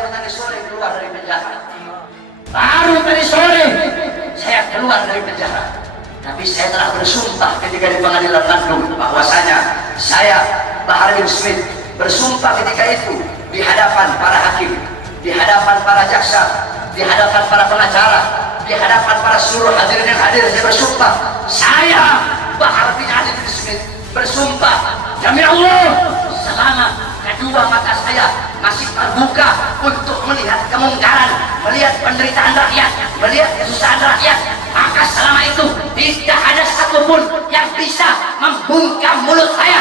baru tadi sore keluar dari penjara. Baru tadi sore saya keluar dari penjara. Tapi saya telah bersumpah ketika di pengadilan Bandung bahwasanya saya Bahar bin Smith bersumpah ketika itu di hadapan para hakim, di hadapan para jaksa, di hadapan para pengacara, di hadapan para seluruh hadirin yang hadir, saya bersumpah, saya Bahar bin Ali bin Smith bersumpah demi Allah, selama kedua mata saya masih terbuka untuk melihat kemungkaran, melihat penderitaan rakyat, melihat kesusahan rakyat, maka selama itu tidak ada satupun yang bisa membungkam mulut saya.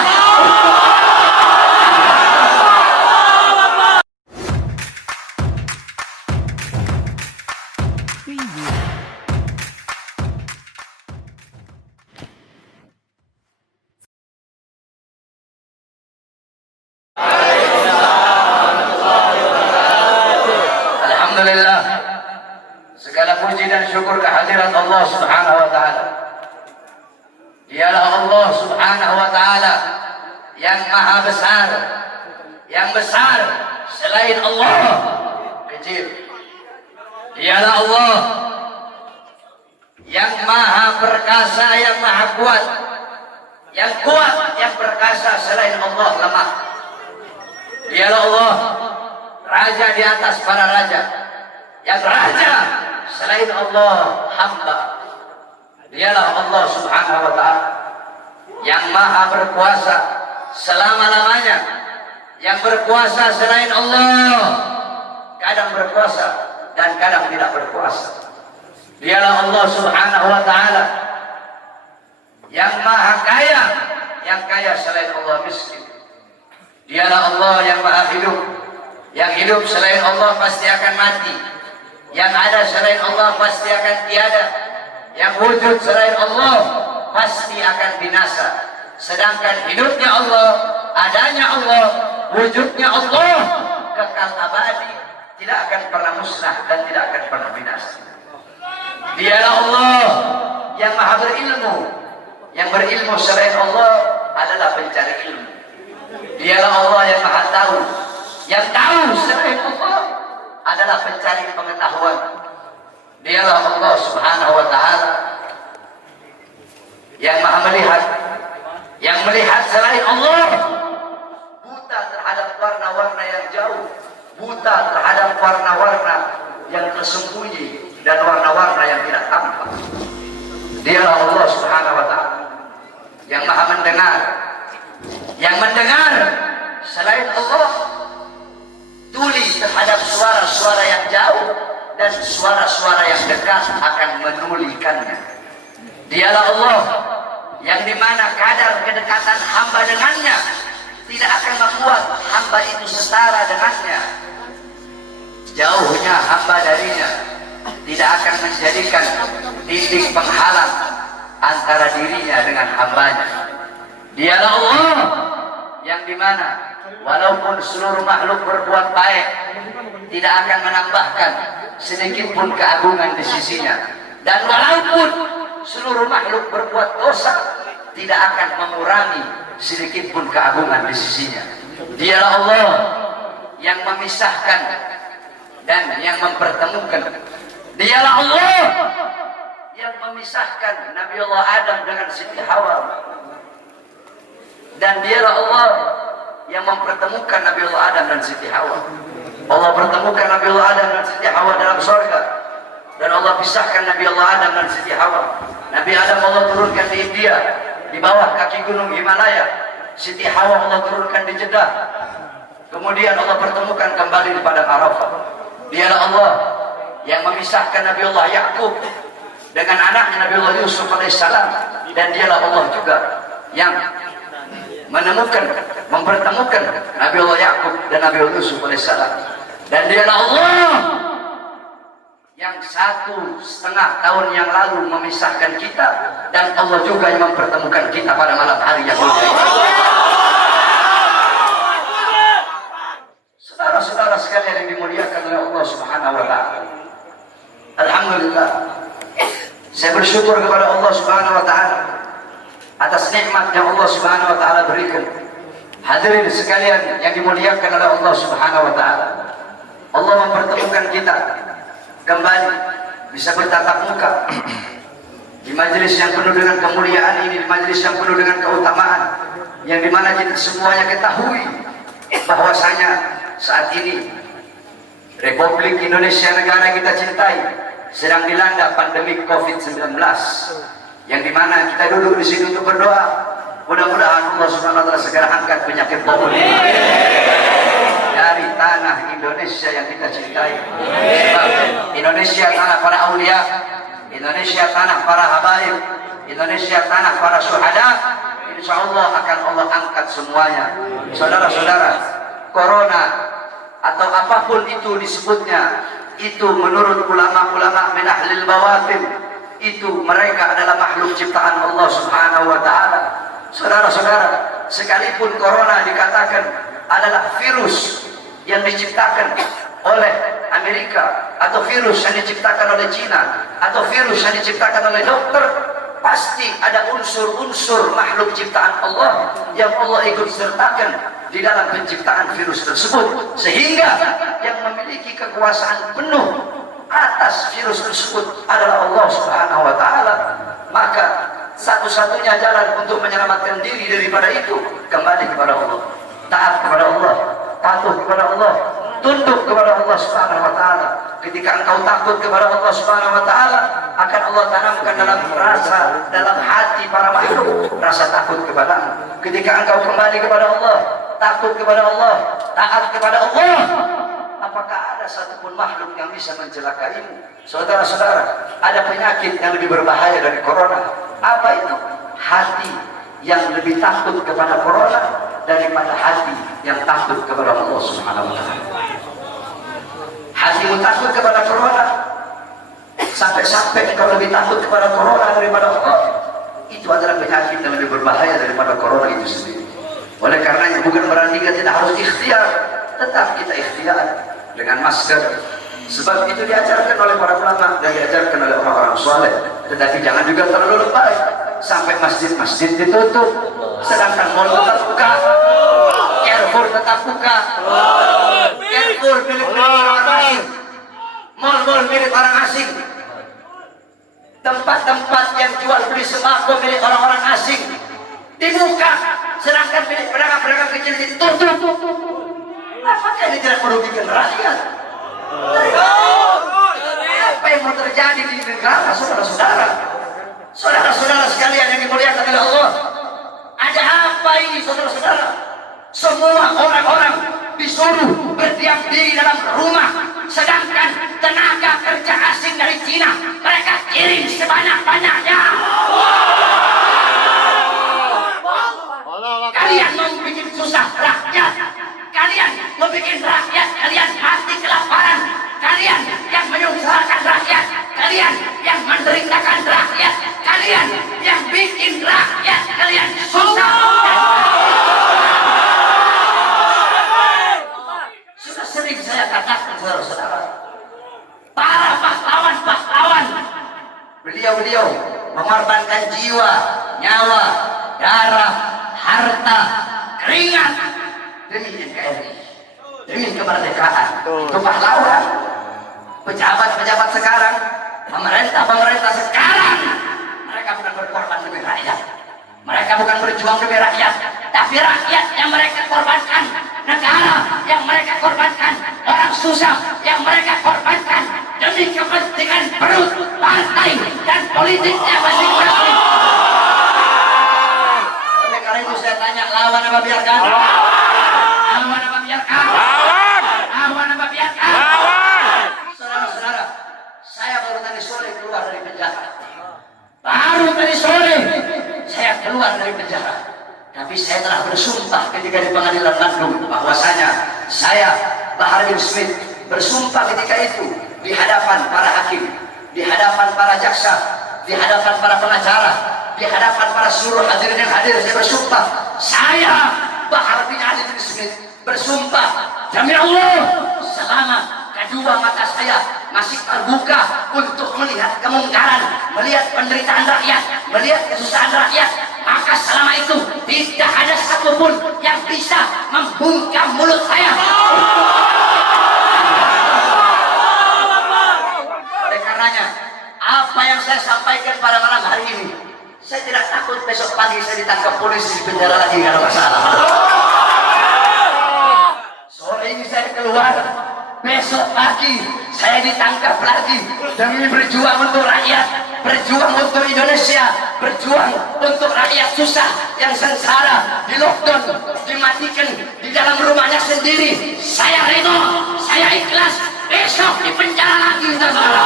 Alhamdulillah, segala puji dan syukur kehadirat Allah Subhanahu wa taala. Dialah Allah Subhanahu wa taala yang maha besar, yang besar selain Allah kecil. Dialah Allah yang maha perkasa, yang maha kuat, yang kuat, yang perkasa selain Allah lemah. Dialah Allah raja di atas para raja, yang raja selain Allah hamba. Dialah Allah Subhanahu wa ta'ala yang maha berkuasa selama-lamanya, yang berkuasa selain Allah kadang berkuasa dan kadang tidak berkuasa. Dialah Allah Subhanahu wa ta'ala yang maha kaya, yang kaya selain Allah miskin. Dialah Allah yang maha hidup, yang hidup selain Allah pasti akan mati, yang ada selain Allah pasti akan tiada, yang wujud selain Allah pasti akan binasa. Sedangkan hidupnya Allah, adanya Allah, wujudnya Allah kekal abadi, tidak akan pernah musnah dan tidak akan pernah binasa. Dialah Allah yang maha berilmu, yang berilmu selain Allah adalah pencari ilmu. Dialah Allah yang maha tahu, yang tahu selain Allah adalah pencari pengetahuan. Dialah Allah Subhanahu wa ta'ala yang maha melihat, yang melihat selain Allah buta terhadap warna-warna yang jauh, buta terhadap warna-warna yang tersembunyi dan warna-warna yang tidak tampak. Dialah Allah Subhanahu wa ta'ala yang maha mendengar, yang mendengar selain Allah tuli terhadap suara-suara yang jauh dan suara-suara yang dekat akan menulikannya. Dialah Allah yang dimana kadar kedekatan hamba dengannya tidak akan membuat hamba itu setara dengannya. Jauhnya hamba darinya tidak akan menjadikan dinding penghalang antara dirinya dengan hambanya. Dialah Allah yang dimana walaupun seluruh makhluk berbuat baik tidak akan menambahkan sedikit pun keagungan di sisinya, dan walaupun seluruh makhluk berbuat dosa tidak akan mengurangi sedikit pun keagungan di sisinya. Dialah Allah yang memisahkan dan yang mempertemukan. Dialah Allah yang memisahkan Nabi Allah Adam dengan Siti Hawa, dan dialah Allah yang mempertemukan Nabi Allah Adam dan Siti Hawa. Allah pertemukan Nabi Allah Adam dan Siti Hawa dalam surga, dan Allah pisahkan Nabi Allah Adam dan Siti Hawa. Nabi Adam Allah turunkan di India, di bawah kaki gunung Himalaya. Siti Hawa Allah turunkan di Jeddah. Kemudian Allah pertemukan kembali di padang Arafah. Dialah Allah yang memisahkan Nabi Allah Yakub dengan anaknya Nabi Allah Yusuf alaihissalam, dan dialah Allah juga yang menemukan, mempertemukan Nabi Allah Yakub dan Nabi Allah Yusuf alaihissalam. Dan dialah Allah yang 1,5 tahun yang lalu memisahkan kita, dan Allah juga yang mempertemukan kita pada malam hari yang mulia ini. Saudara-saudara sekalian yang dimuliakan oleh Allah Subhanahu wa ta'ala, alhamdulillah, saya bersyukur kepada Allah Subhanahu wa ta'ala atas nikmat yang Allah Subhanahu wa ta'ala berikan. Hadirin sekalian yang dimuliakan oleh Allah Subhanahu wa ta'ala, Allah mempertemukan kita kembali bisa bertatap muka di majelis yang penuh dengan kemuliaan ini, di majelis yang penuh dengan keutamaan, yang dimana kita semuanya ketahui bahwasanya saat ini Republik Indonesia, negara kita cintai, sedang dilanda pandemi COVID-19, yang dimana kita duduk di sini untuk berdoa. Mudah-mudahan Allah Subhanahu wa Ta'ala segera angkat penyakit COVID dari tanah Indonesia yang kita cintai. Sebab Indonesia tanah para aulia, Indonesia tanah para habaib, Indonesia tanah para syuhada. Insya Allah akan Allah angkat semuanya. Saudara-saudara, corona atau apapun itu disebutnya, itu menurut ulama-ulama min ahlil bawatin, itu mereka adalah makhluk ciptaan Allah Subhanahu wa Ta'ala. Saudara-saudara, sekalipun corona dikatakan adalah virus yang diciptakan oleh Amerika, atau virus yang diciptakan oleh Cina, atau virus yang diciptakan oleh dokter, pasti ada unsur-unsur makhluk ciptaan Allah yang Allah ikut sertakan di dalam penciptaan virus tersebut, sehingga yang memiliki kekuasaan penuh atas virus tersebut adalah Allah Subhanahu wa Ta'ala. Maka satu-satunya jalan untuk menyelamatkan diri daripada itu, kembali kepada Allah, taat kepada Allah, patuh kepada Allah, tunduk kepada Allah Subhanahu wa Ta'ala. Ketika engkau takut kepada Allah Subhanahu wa Ta'ala, akan Allah tanamkan dalam hati para makhluk rasa takut kepada. Ketika engkau kembali kepada Allah, takut kepada Allah, taat kepada Allah, apakah ada satupun makhluk yang bisa mencelakaimu? Saudara-saudara, ada penyakit yang lebih berbahaya dari corona. Apa itu? Hati yang lebih takut kepada corona daripada hati yang takut kepada Allah Subhanahu wa Ta'ala. Hatimu takut kepada corona, sampai-sampai engkau lebih takut kepada corona daripada Allah. Itu adalah penyakit yang lebih berbahaya daripada corona itu sendiri. Oleh karenanya bukan berarti kita tidak harus ikhtiar, tetap kita ikhtiar dengan masker. Sebab itu diajarkan oleh para ulama dan diajarkan oleh orang-orang soleh. Tetapi jangan juga terlalu lebay sampai masjid-masjid ditutup, sedangkan mal tetap buka, Carrefour tetap buka, Carrefour milik orang asing, mal-mal milik orang asing, tempat-tempat yang jual beli sembako milik orang-orang asing dibuka, sedangkan milik pedagang-pedagang kecil ditutup. Apakah ini tidak merugikan rakyat? Apa yang mau terjadi di negara, saudara-saudara? Saudara-saudara sekalian yang dimuliakan oleh Allah, ada apa ini, saudara-saudara? Semua orang-orang disuruh berdiam diri dalam rumah, sedangkan tenaga kerja asing dari Cina mereka kirim sebanyak-banyaknya. Kalian mau bikin susah rakyat, kalian mau bikin rakyat kalian mati kelaparan, kalian yang menyusahkan rakyat, kalian yang menderitakan rakyat, kalian yang bikin rakyat kalian susah. Sudah sering saya katakan, saudara-saudara, para pahlawan-pahlawan, beliau-beliau mengorbankan jiwa, nyawa, darah, harta, keringat demi NKRI, demi kemerdekaan. Itu pahlawan. Pejabat-pejabat sekarang, pemerintah sekarang, mereka bukan berkorban demi rakyat, mereka bukan berjuang demi rakyat, tapi rakyat yang mereka korbankan, negara yang mereka korbankan, orang susah yang mereka korbankan demi kepentingan perut, partai, dan politiknya masing-masing. Oleh karena itu saya tanya, lawan apa biarkan? Lawan apa biarkan? Lawan apa biarkan? Saudara-saudara, saya baru tadi sore keluar dari penjara. Baru tadi sore saya keluar dari penjara. Tapi saya telah bersumpah ketika di pengadilan Bandung bahwasanya saya, Bahar bin Smith, bersumpah ketika itu di hadapan para hakim, di hadapan para jaksa, di hadapan para pengacara, di hadapan para seluruh hadirin yang hadir. Saya bersumpah, saya Bahar bin Ali bin Smith bersumpah demi Allah, selama kedua mata saya masih terbuka untuk melihat kemungkaran, melihat penderitaan rakyat, melihat kesusahan rakyat, maka selama itu tidak ada satupun yang bisa membungkam mulut saya. besok pagi saya ditangkap polisi di penjara lagi kalau masalah. Sore ini saya keluar, besok pagi saya ditangkap lagi demi berjuang untuk rakyat, berjuang untuk Indonesia, berjuang untuk rakyat susah yang sengsara, di lockdown, dimatikan di dalam rumahnya sendiri. Saya ridho, saya ikhlas, besok di penjara lagi, saudara.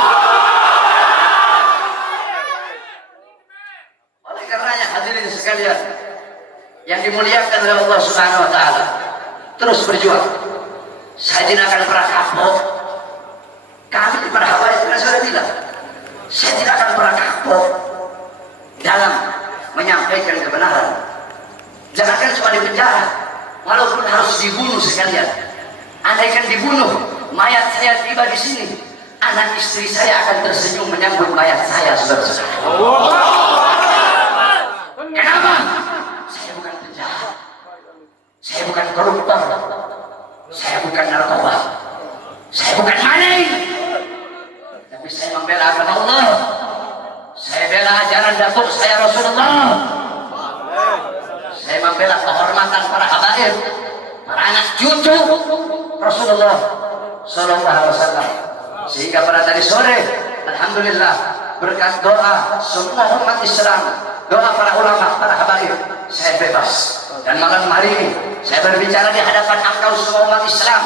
Oleh karenanya hadirin sekalian yang dimuliakan oleh Allah Subhanahu wa taala, terus berjuang. Saya tidak akan pernah kapok. Kami di para habaib pernah saya bilang, saya tidak akan pernah kapok dalam menyampaikan kebenaran. Jangankan cuma di penjara, walaupun harus dibunuh sekalian. Andaikan dibunuh, mayat saya tiba di sini, anak istri saya akan tersenyum menyambut mayat saya, saudara-saudara. Kenapa? Saya bukan penjahat, saya bukan koruptor, saya bukan narkoba, saya bukan maling, tapi saya membela agama Allah. Saya bela ajaran datuk saya Rasulullah. Saya membela kehormatan para habaib, para anak cucu Rasulullah Sallallahu Alaihi Wasallam. Sehingga pada tadi sore, alhamdulillah, berkat doa semua umat Islam, doa para ulama, para habaib, saya bebas. Dan malam hari ini saya berbicara di hadapan engkau semua umat Islam.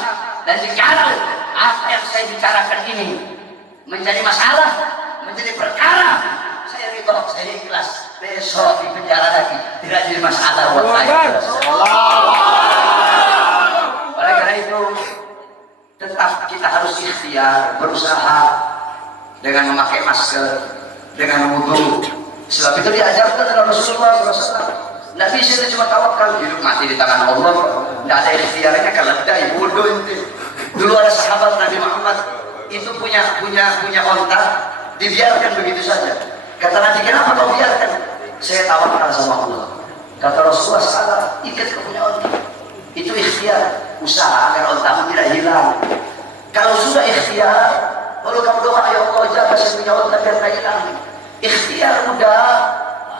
Dan jikalau apa yang saya bicarakan ini menjadi masalah, menjadi perkara, saya ridho, saya ikhlas. Besok di penjara lagi tidak jadi masalah buat saya. Oleh karena itu tetap kita harus ikhtiar, berusaha dengan memakai masker, dengan wudu. Sebab itu diajarkan oleh Rasulullah SAW. Nabi itu cuma tawakal, hidup mati di tangan Allah. Tidak ada ikhtiarnya, keledai, wudu itu. Dulu ada sahabat Nabi Muhammad itu punya onta, dibiarkan begitu saja. Kata Nabi, kenapa kau biarkan? Saya tawakal sama Allah. Kata Rasulullah, salah, ikat ke punya onta. Itu ikhtiar, usaha agar ontamu tidak hilang. Kalau sudah ikhtiar, lalu kamu doa, ya Allah, jaga saya punya onta biar tidak hilang. Ikhtiar udah,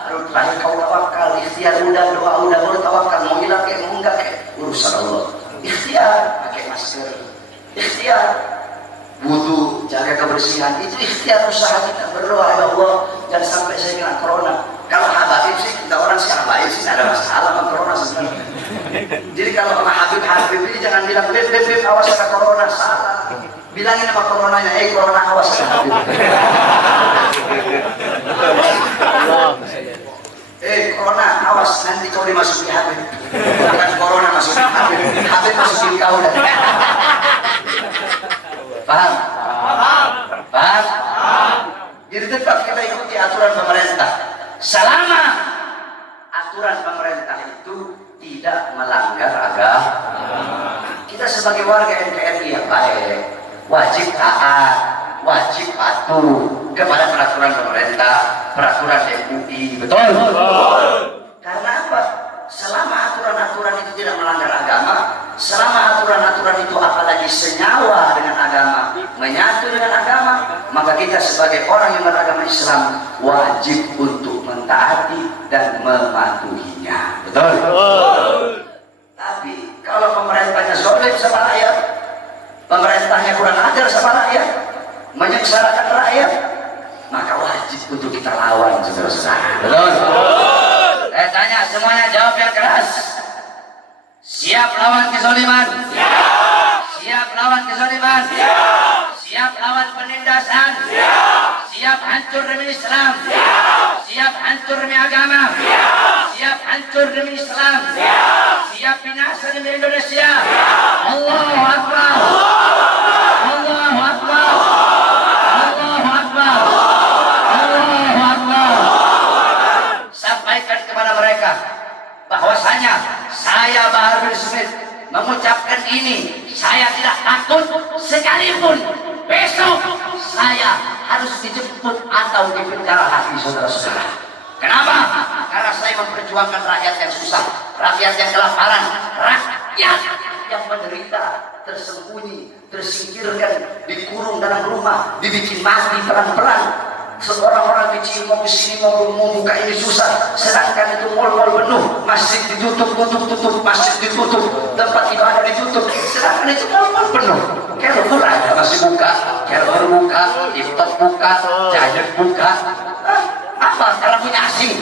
baru terakhir kau tawakal. Ikhtiar udah, doa udah, baru tawakal. Mau hilang kayak mau enggak kayak urusan Allah. Ikhtiar, pakai masker. Ikhtiar, wudu, jaga kebersihan. Itu ikhtiar usaha kita, berdoa, ya Allah, jangan sampai saya kena corona. Kalau habaib sih, kita orang sih habaib sih, tidak ada masalah sama corona sebenarnya. Jadi kalau sama Habib ini jangan bilang, Beb, awas kena corona, salah. Bilangin sama coronanya, corona awas kena Habib. Corona awas, nanti kau dimasuki Habib. Bukan corona masukin Habib, Habib masukin kau. Paham? Paham? Jadi tetap kita ikuti aturan pemerintah. Selama aturan pemerintah itu tidak melanggar agama, kita sebagai warga NKRI yang baik wajib taat, wajib patuh kepada peraturan pemerintah, peraturan MUI. Betul? Karena apa? Selama aturan-aturan itu tidak melanggar agama, selama aturan-aturan itu apalagi senyawa dengan agama, menyatu dengan agama, maka kita sebagai orang yang beragama Islam wajib untuk mentaati dan mematuhinya. Betul? Tapi kalau pemerintahnya zalim sama rakyat, pemerintahnya kurang ajar sama rakyat, menyengsarakan rakyat, maka wajib untuk kita lawan, saudara-saudara. Betul? Saya tanya semuanya, jawab yang keras. Siap lawan kezaliman? Siap. Siap lawan kezaliman? Siap. Siap lawan penindasan? Siap. Siap hancur demi Islam? Siap. Siap hancur demi agama? Siap. Siap hancur demi Islam? Siap. Siap binasa demi Indonesia? Siap. Allahu Akbar. Allahu Akbar. Allahu Akbar. Allahu Akbar. Sampaikan kepada mereka bahwasanya saya Bahar bin Smith mengucapkan ini, saya tidak takut sekalipun besok saya harus dijemput atau dipenjara lagi, saudara-saudara. Kenapa? Karena saya memperjuangkan rakyat yang susah, rakyat yang kelaparan, rakyat yang menderita, tersembunyi, tersingkirkan, dikurung dalam rumah, dibikin mati pelan-pelan. Seorang-orang kecil mau kesini mau buka ini susah, sedangkan itu mal-mal penuh, masjid ditutup, masjid ditutup, tempat ibadah ditutup, sedangkan itu mal-mal penuh. Carrefour ada masih buka, Carrefour buka, TikTok buka, Giant buka. Apa? Karena punya asing.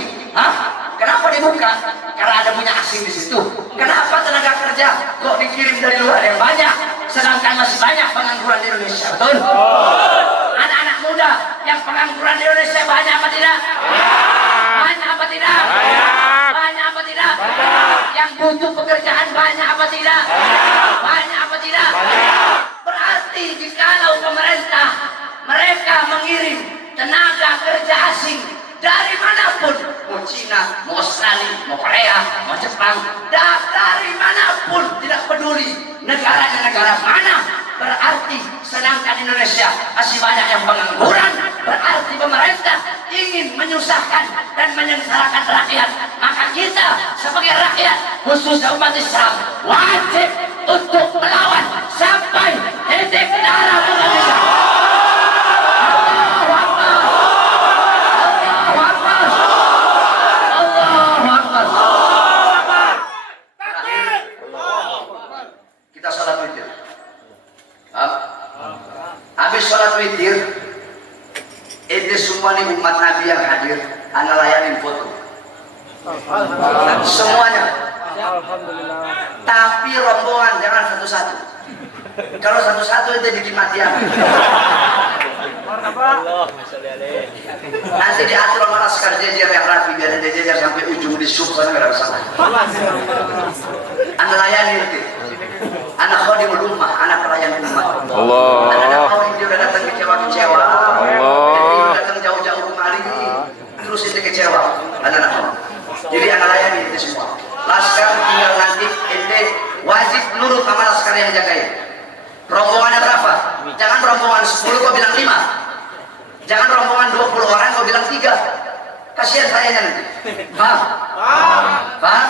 Kenapa dibuka? Karena ada punya asing di situ. Kenapa tenaga kerja kok dikirim dari luar yang banyak, sedangkan masih banyak pengangguran di Indonesia? Betul? Anak-anak muda yang pengangguran di Indonesia banyak apa tidak? Banyak apa tidak? Banyak apa tidak? Yang butuh pekerjaan banyak apa tidak? Banyak apa tidak? Berarti jikalau pemerintah mereka mengirim tenaga kerja asing dari manapun, mau Cina, mau Australia, mau Korea, mau Jepang, dari manapun, tidak peduli negara mana, berarti sedangkan Indonesia masih banyak yang pengangguran, berarti pemerintah ingin menyusahkan dan menyengsarakan rakyat. Maka kita sebagai rakyat, khususnya umat Islam, wajib untuk melawan sampai titik darah penghabisan. Kita sholat witir. Habis sholat witir, ini semua nih umat Nabi yang hadir, anda layanin foto. Semuanya. Tapi rombongan jangan satu-satu. Kalau satu-satu itu bikin matian. Nanti diatur sama laskar jejer yang rapi, biar ada jejer sampai ujung di sub, kan nggak ada masalah. Anda layani nanti. Anak khodimul ummah, anak pelayan umat. Allah. Anak orang dia udah datang kecewa-kecewa. Allah. Dia udah datang jauh-jauh kemari, terus ini kecewa. Anak orang. Jadi anak layani itu semua. Laskar tinggal nanti, ente wajib nurut sama laskar yang jagain. Rombongannya berapa? Jangan rombongan 10 kau bilang 5. Jangan rombongan 20 orang kau bilang 3. Kasihan saya nanti. Paham? Paham?